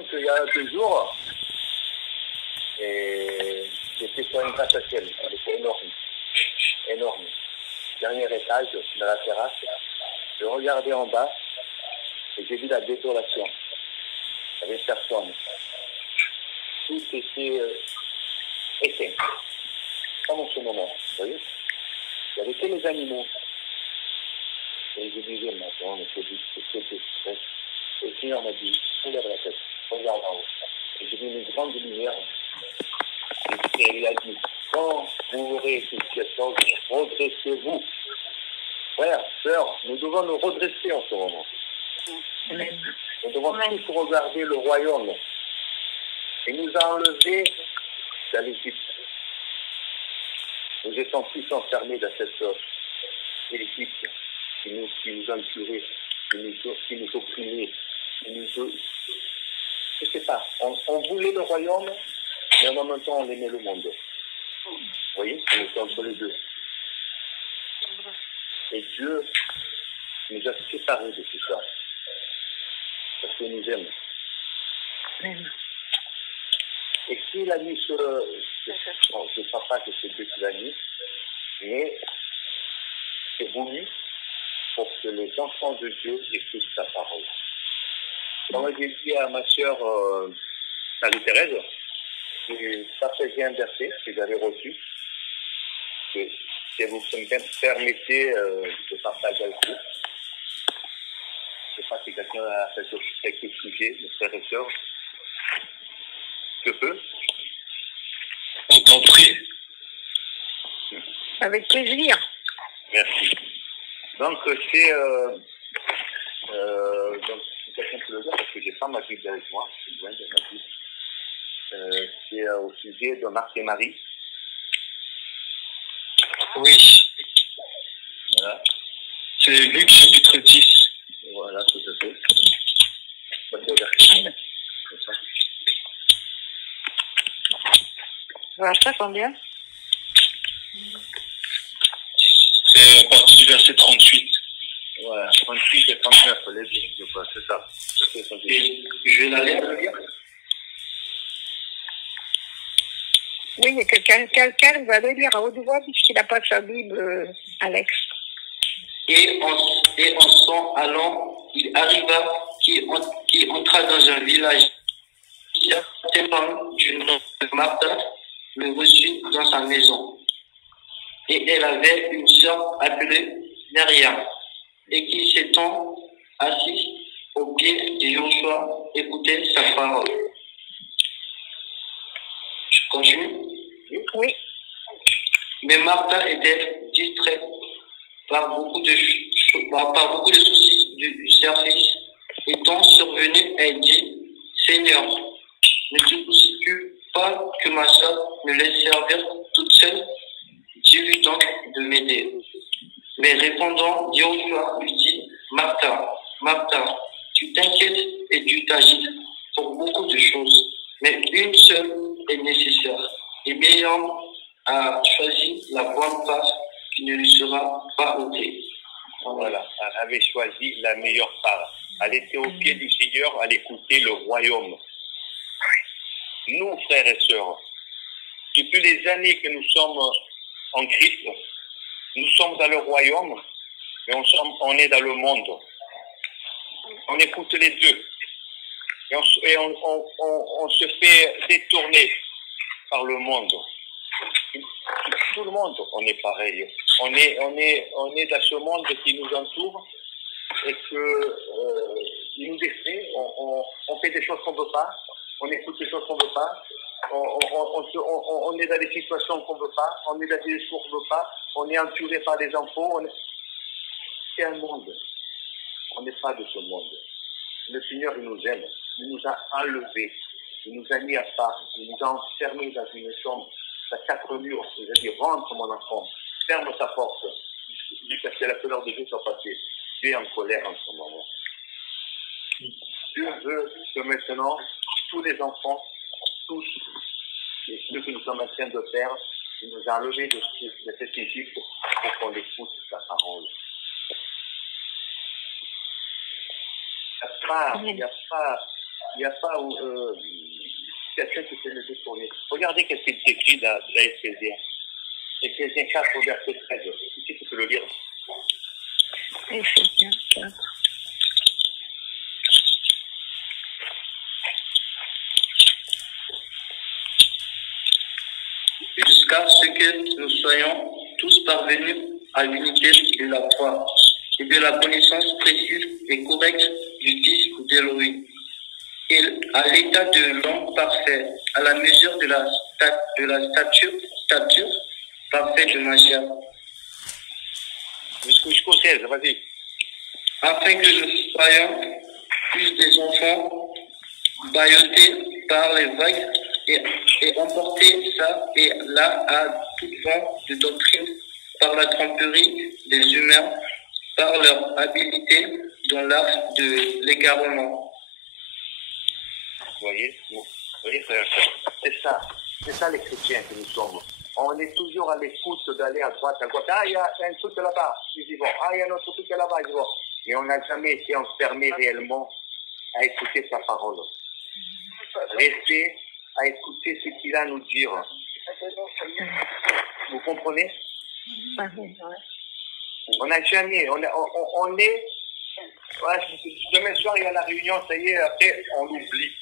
Il y a 2 jours, et j'étais sur une gratte-ciel, elle était énorme, énorme. Dernier étage de la terrasse, je regardais en bas et j'ai vu la désolation. Il n'y avait personne. Tout était éteint, comme en ce moment, vous voyez. Il y avait que les animaux. Et je disais, maintenant, mais c'est du stress. Et le Seigneur m'a dit, soulève la tête, regarde en haut. Et j'ai vu une grande lumière. Et il a dit, quand vous aurez cette situation, redressez-vous. Frères, sœurs, nous devons nous redresser en ce moment. Amen. Nous devons tous regarder le royaume. Il nous a enlevés dans l'Égypte. Nous étions tous enfermés dans cette Égypte qui nous enturait, qui nous opprimait. Je ne sais pas, on voulait le royaume, mais en même temps on aimait le monde. Vous voyez, on était entre les deux. Et Dieu nous a séparés de tout ça. Parce qu'il nous aime. Amen. Et s'il a mis bon, je ne crois pas que c'est Dieu qui l'a mis, mais c'est voulu pour que les enfants de Dieu écoutent sa parole. Comme j'ai dit à ma sœur Marie-Thérèse, ça faisait un verset que j'avais reçu, que si vous me permettez de partager avec vous. Je ne sais pas si quelqu'un a quelque sujet, mes frères et sœurs. Je peux? On t'en prie. Avec plaisir. Merci. Donc, c'est... donc, quelqu'un peut le dire parce que je n'ai pas ma Bible avec moi. Je suis loin de ma Bible. C'est au sujet de Marc et Marie. Oui. Voilà. C'est Luc chapitre 10. Voilà, tout à fait. Bonne version. Comme ça. Voilà, ça tombe bien. C'est à partir du verset 38. Voilà, 38 et 39, les deux, je crois, c'est ça. Et je vais la lire. Oui, mais quelqu'un va le lire à haute voix puisqu'il n'a pas sa Bible, Alex. Et en s'en allant, il arriva qu'il entra dans un village. Certaines femmes du nom de Marthe le reçut dans sa maison. Et elle avait une sœur appelée Myriam, et qui s'étant assise au pied de Joshua, écoutait sa parole. Je continue. Oui. Mais Martha était distraite par beaucoup de soucis du service. Étant survenue, elle dit, Seigneur, ne te soucies-tu pas que ma sœur me laisse servir toute seule? Dis-lui donc de m'aider. Mais répondant, Joshua lui dit, Martha, Martha, tu t'inquiètes et tu t'agites pour beaucoup de choses, mais une seule est nécessaire. Et Myriam a choisi la bonne part qui ne lui sera pas ôtée. Voilà, elle avait choisi la meilleure part. Elle était au pied du Seigneur, elle écoutait le royaume. Nous, frères et sœurs, depuis les années que nous sommes en Christ, nous sommes dans le royaume, mais on est dans le monde. On écoute les deux. Et on se fait détourner par le monde. Tout le monde, on est pareil. On est dans ce monde qui nous entoure et il nous effraie. On fait des choses qu'on ne veut pas. On écoute des choses qu'on ne veut pas. On est dans des situations qu'on ne veut pas. On est dans des discours qu'on ne veut pas. On est entouré par des infos. C'est un monde. On n'est pas de ce monde. Le Seigneur, il nous aime. Il nous a enlevés. Il nous a mis à part. Il nous a enfermés dans une chambre, dans 4 murs. Il a dit, rentre mon enfant. Ferme ta porte. Jusqu'à ce que la colère de Dieu soit passée. Dieu est en colère en ce moment. Dieu veut que maintenant, tous les enfants, tous, et ceux que nous sommes en train de faire, il nous a enlevés de cette Égypte pour qu'on écoute sa parole. Il n'y a pas quelqu'un qui peut le détourner. Regardez qu'est-ce qu'il écrit dans Éphésiens. Éphésiens 4, verset 13. Ici, tu peux le lire. Éphésiens 4. Jusqu'à ce que nous soyons tous parvenus à l'unité de la foi et de la connaissance précise et correcte du Fils d'Élohim, et à l'état de l'homme parfait, à la mesure de la stature parfaite de Mashiach, Jusqu'au 16, vas-y. afin que nous soyons plus des enfants bâillotés par les vagues et emportés ça et là à tout vent de doctrine par la tromperie des humains, par leur habileté dans l'art de l'égarement. Vous voyez, frère, c'est ça les chrétiens que nous sommes. On est toujours à l'écoute d'aller à droite, à gauche. Ah, il y a un truc là-bas, ils y vont. Ah, il y a un autre truc là-bas, ils y vont. Mais on n'a jamais été enfermé réellement à écouter sa parole. Rester à écouter ce qu'il a à nous dire. Vous comprenez? On n'a jamais, on est, voilà, demain soir il y a la réunion, ça y est, après on oublie.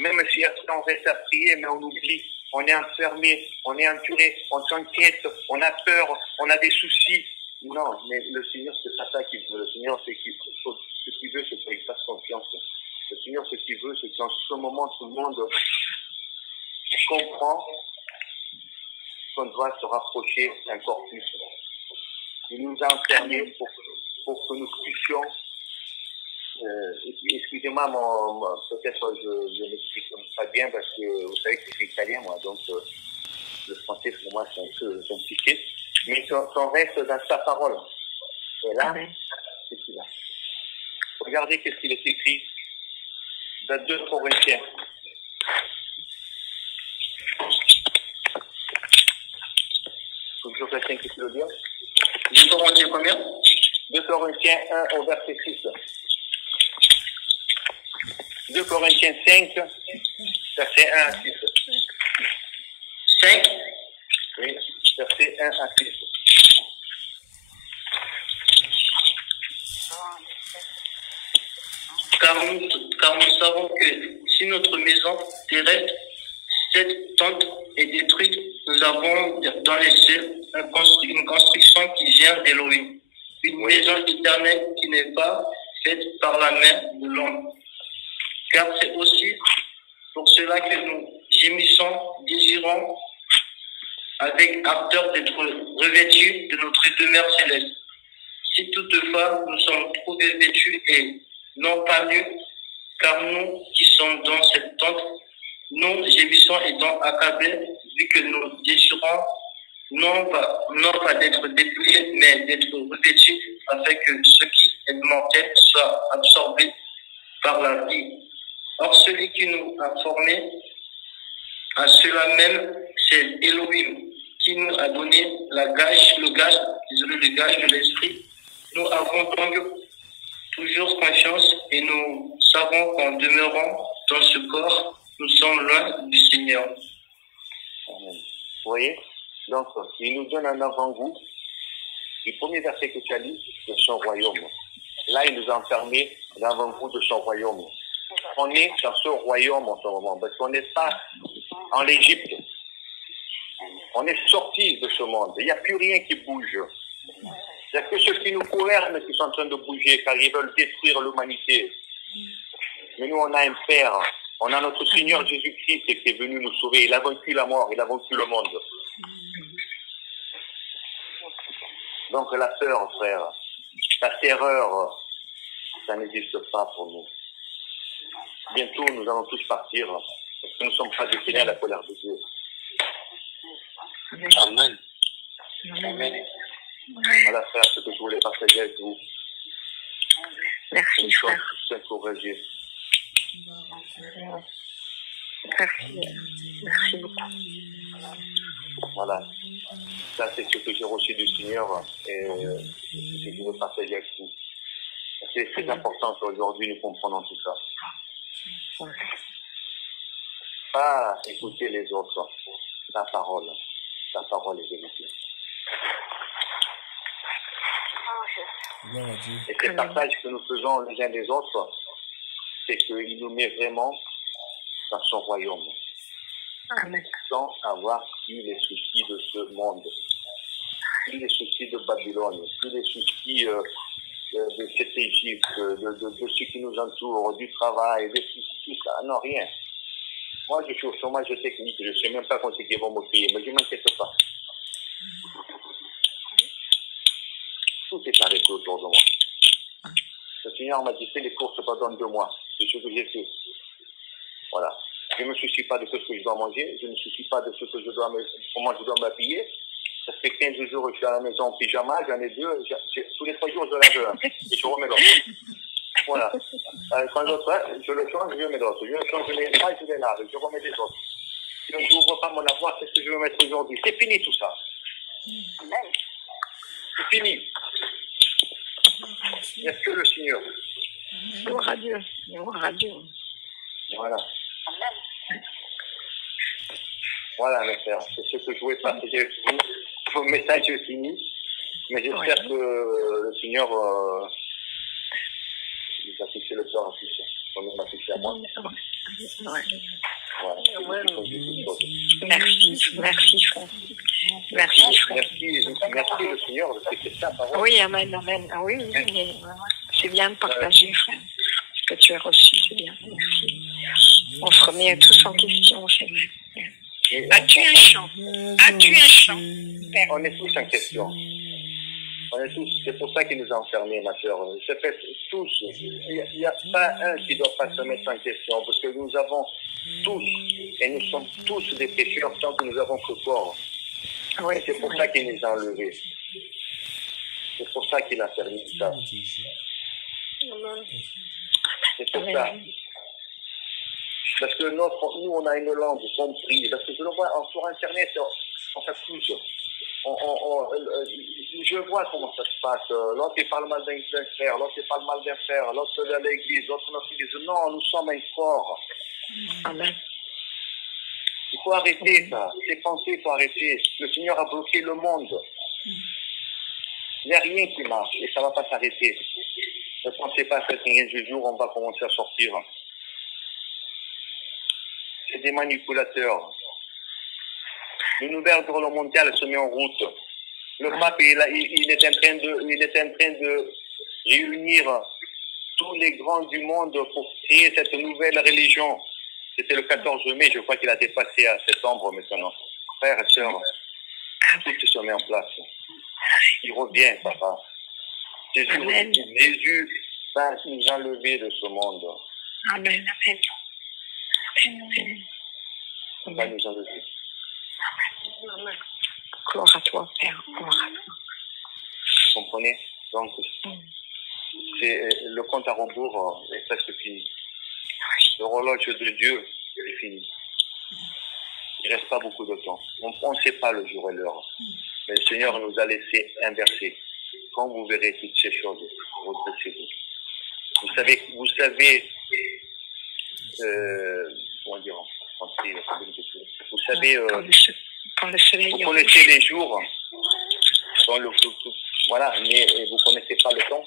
Même si on reste à prier, mais on oublie. On est enfermé, on est entouré, on s'inquiète, on a peur, on a des soucis. Non, mais le Seigneur, c'est pas ça qu'il veut. Le Seigneur, ce qu'il veut, c'est qu'il fasse confiance. Le Seigneur, ce qu'il veut, c'est qu'en ce moment, tout le monde comprend qu'on doit se rapprocher encore plus. Il nous a enfermés pour que nous puissions. Excusez-moi, peut-être je m'explique pas bien parce que vous savez que je suis italien, moi, donc le français pour moi c'est un peu compliqué. Mais qu'on reste dans sa parole. Et là, c'est ce qu'il a. Regardez qu'est-ce qu'il est écrit dans 2 Corinthiens. Toujours quelqu'un qui peut le dire. 2 Corinthiens combien? 2 Corinthiens 1 au verset 6. 2 Corinthiens 5, verset 1 à 6. 5. Oui, verset 1 à 6. Car nous savons que si notre maison terrestre, cette tente est détruite, nous avons dans les cieux une construction qui vient d'Élohim, une maison éternelle qui n'est pas faite par la main de l'homme. Car c'est aussi pour cela que nous gémissons, désirons avec ardeur d'être revêtus de notre demeure céleste. Si toutefois nous sommes trouvés vêtus et non pas nus, car nous qui sommes dans cette tente, nous gémissons étant accablés, vu que nous désirons non pas d'être dépliés, mais d'être revêtus, afin que ce qui est mortel soit absorbé par la vie. Or, celui qui nous a formés, à cela même, c'est Elohim, qui nous a donné le gage de l'esprit. Nous avons donc toujours confiance et nous savons qu'en demeurant dans ce corps, nous sommes loin du Seigneur. Vous voyez? Donc, il nous donne un avant-goût du premier verset que tu as lu de son royaume. Là, il nous a enfermés dans l'avant-goût de son royaume. On est dans ce royaume en ce moment, parce qu'on n'est pas en Égypte. On est sorti de ce monde. Il n'y a plus rien qui bouge. Il n'y a que ceux qui nous gouvernent qui sont en train de bouger, car ils veulent détruire l'humanité. Mais nous, on a un Père. On a notre Seigneur Jésus-Christ qui est venu nous sauver. Il a vaincu la mort, il a vaincu le monde. Donc la peur, frère, la terreur, ça n'existe pas pour nous. Bientôt, nous allons tous partir, parce que nous ne sommes pas destinés à la colère de Dieu. Amen. Amen. Voilà, frère, ce que je voulais partager avec vous. Merci, frère. S'encourager. Merci beaucoup. Voilà. Ça, c'est ce que j'ai reçu du Seigneur et ce que je veux partager avec vous. C'est important qu'aujourd'hui nous comprenons tout ça. pas écouter les autres. Ta parole est vérité. Et ces partages que nous faisons les uns des autres, c'est qu'il nous met vraiment dans son royaume. Amen. Sans avoir eu les soucis de ce monde, plus les soucis de Babylone, plus les soucis de cet Égypte, de ceux qui nous entourent, du travail, de tout ça. Non, rien. Moi, je suis au chômage technique, je ne sais même pas quand c'est qu'ils vont me payer, mais je ne m'inquiète pas. Tout est arrêté autour de moi. Le Seigneur m'a dit, fais les courses pendant 2 mois. C'est ce que j'ai fait. Voilà. Je ne me soucie pas de ce que je dois manger, je ne me soucie pas de ce que je dois comment je dois m'habiller. Ça fait 15 jours que je suis à la maison en pyjama, j'en ai 2, tous les 3 jours je lave un et je remets l'autre. Voilà. Quand l'autre, je le change, je mets l'autre. Je le change, je les lave, je les lave, je remets les autres. Si je n'ouvre pas mon lavoir, qu'est-ce que je veux mettre aujourd'hui? C'est fini tout ça. C'est fini. Il n'y a que le Seigneur. Gloire à Dieu. Gloire à Dieu. Voilà. Voilà, mes frères, c'est ce que je voulais partager avec vous. Vos messages est fini, mais j'espère que le Seigneur nous a fixé le cœur à tous, comme il m'a fixé à moi. Voilà. Merci, frère. Merci, frère. Merci le Seigneur, c'est ça, parole. Oui, amen, amen. Ah, oui, mais c'est bien de partager, frère. Ce que tu as reçu, c'est bien. Merci. On se remet tous en question, c'est vrai. As-tu un chant? As-tu un chant? On est tous en question. On est tous, c'est pour ça qu'il nous a enfermés, ma soeur. C'est fait tous. Il n'y a pas un qui ne doit pas se mettre en question, parce que nous avons tous, et nous sommes tous des pécheurs tant que nous avons ce corps. Oui, c'est pour ça qu'il nous a enlevés. C'est pour ça qu'il a permis ça. C'est pour ça. Parce que nous, on a une langue comprise. Parce que je le vois sur Internet, on s'accuse. Je vois comment ça se passe. L'autre, il parle mal d'un frère, l'autre, il parle mal d'un frère, l'autre de l'église, l'autre de l'église. Non, nous sommes un corps. Amen. Il faut arrêter ça. Ces pensées, il faut arrêter. Le Seigneur a bloqué le monde. Il n'y a rien qui marche et ça ne va pas s'arrêter. Ne pensez pas que 15 jours, on va commencer à sortir. C'est des manipulateurs. Le nouvel ordre mondial se met en route. Le pape, il est en train de réunir tous les grands du monde pour créer cette nouvelle religion. C'était le 14 mai, je crois qu'il a dépassé à septembre maintenant. Frères et sœurs, tout se met en place. Il revient, papa. Jésus va nous enlever de ce monde. Amen. Amen. Il va nous enlever. Amen. Gloire à toi, Père. Gloire à toi. Vous comprenez? Donc, le compte à rebours est presque fini. L'horloge de Dieu est finie. Il ne reste pas beaucoup de temps. On ne sait pas le jour et l'heure. Mais le Seigneur nous a laissé inverser. Quand vous verrez toutes ces choses, redressez-vous. Vous savez, comment dire en français, vous savez, quand le soleil vous connaissez les jours, voilà, mais vous ne connaissez pas le temps.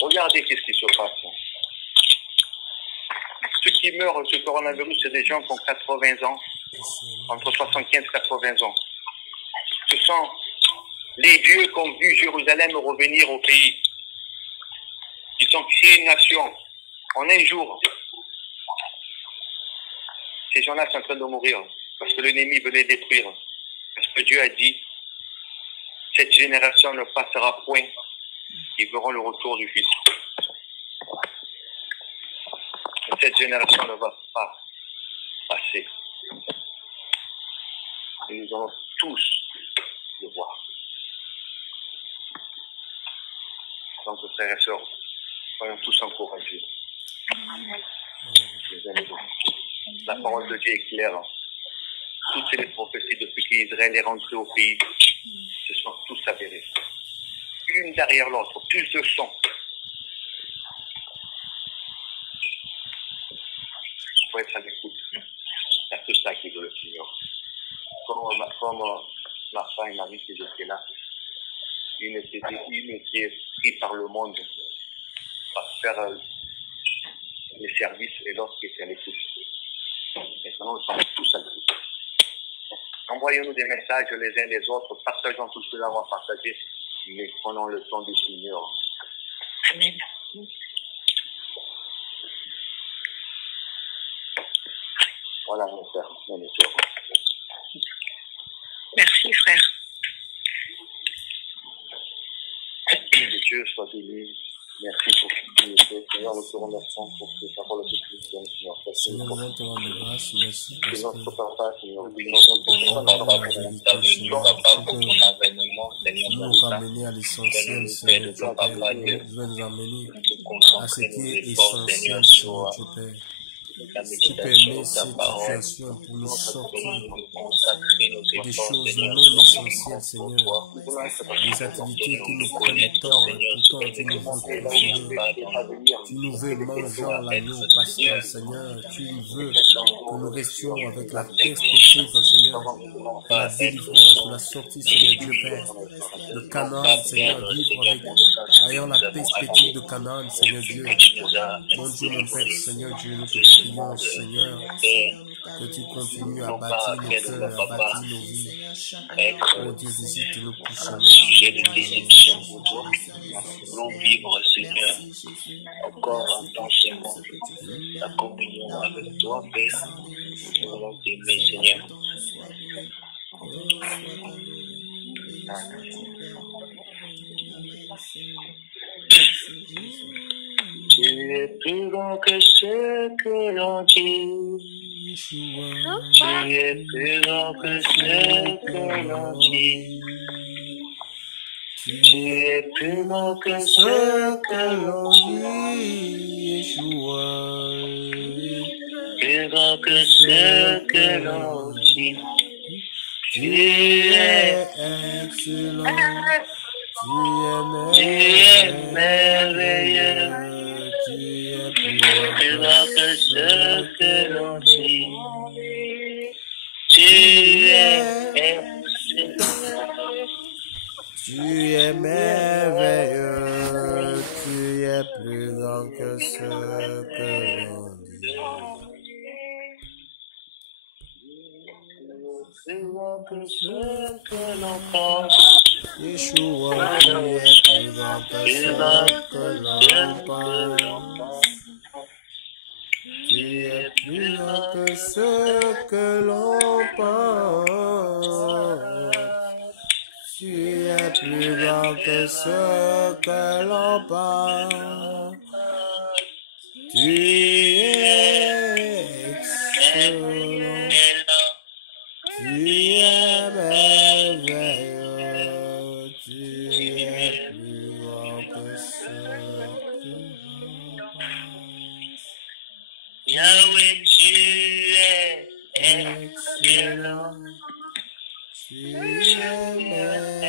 Regardez qu'est-ce qui se passe. Ceux qui meurent de ce coronavirus, c'est des gens qui ont 80 ans, entre 75 et 80 ans. Ce sont les dieux qui ont vu Jérusalem revenir au pays. Ils ont créé une nation en un jour. Ces gens-là sont en train de mourir parce que l'ennemi veut les détruire. Parce que Dieu a dit, cette génération ne passera point. Ils verront le retour du Fils. Cette génération ne va pas passer. Et nous allons tous le voir. Donc, frères et sœurs, soyons tous encouragés. La parole de Dieu est claire. Toutes les prophéties depuis qu'Israël est rentré au pays se sont tous avérées. Une derrière l'autre, plus de sang. être à l'écoute. C'est que ça qui veut le Seigneur. Comme ma femme et Marie qui étaient là, ils étaient pris par le monde à faire les services et l'autre qui était à l'écoute. Maintenant, nous sommes tous à l'écoute. Envoyons-nous des messages les uns les autres, partageons tout ce que nous avons partagé, mais prenons le temps du Seigneur. Amen. Voilà mon frère, mon sœur. Merci, frère. Que Dieu soit béni. Merci pour ce que tu fais. Seigneur, nous te remercions pour ces paroles que tu nous donnes, Seigneur. Seigneur, nous te rendons grâce, merci parce C'est notre que papa, Seigneur. Bénissons ton nom, papa, pour ta venue, papa, pour ton avènement, Seigneur, nous dans ta ramener à l'essentiel, Père Seigneur, de Dieu ton Père, papa, Dieu. tu veux nous amener te à ce concentrer qui nos est efforts, essentiel, Seigneur, Seigneur, sur Dieu Père. ta Tu méditation, permets ta cette parole. situation pour nous Nous sortir consacrer nos des efforts, choses Seigneur, non sur ton essentielles, pour Seigneur, toi. des activités qui nous prennent Connaître, temps, Seigneur, et ce pourtant qui tu ne nous te veux convient continuer. pas dans Tu nous veux mangeant l'agneau pascal, Seigneur. Tu veux que nous restions avec la perspective, Seigneur, de la délivrance, de la sortie, Seigneur Dieu Père, de Canaan, Seigneur, vivre avec, ayant la perspective de Canaan, Seigneur Dieu. Mon Dieu, mon Père, Seigneur Dieu, nous te prions, Seigneur, que tu continues à bâtir nos cœurs, à bâtir nos vies. Oh Dieu, visite-nous puissamment. sujet de déception pour toi. Nous voulons vivre, Seigneur, encore intensément la communion avec toi, Père. Nous voulons t'aimer, Seigneur. Tu es plus grand que ce que l'on dit. Tu es plus grand que ce que l'on dit. Tu es plus grand que ce que l'on dit. Yeshua. Plus grand que ce que l'on dit. Tu es excellent. Tu es merveilleux. Tu es Plus grand que ce que l'on dit. Tu es excellent. Tu es merveilleux, tu es plus grand que ce que l'on dit. Plus grand que ce que l'on pense. Yeshua, tu es plus grand que ce que l'on pense. Tu es plus grand que ce que l'on pense. Tu es plus grand que ce que l'on pense. Tu es excellent. Tu es merveilleux. Tu es plus grand que ce que l'on pense. Yahweh, tu es excellent. Tu es merveilleux.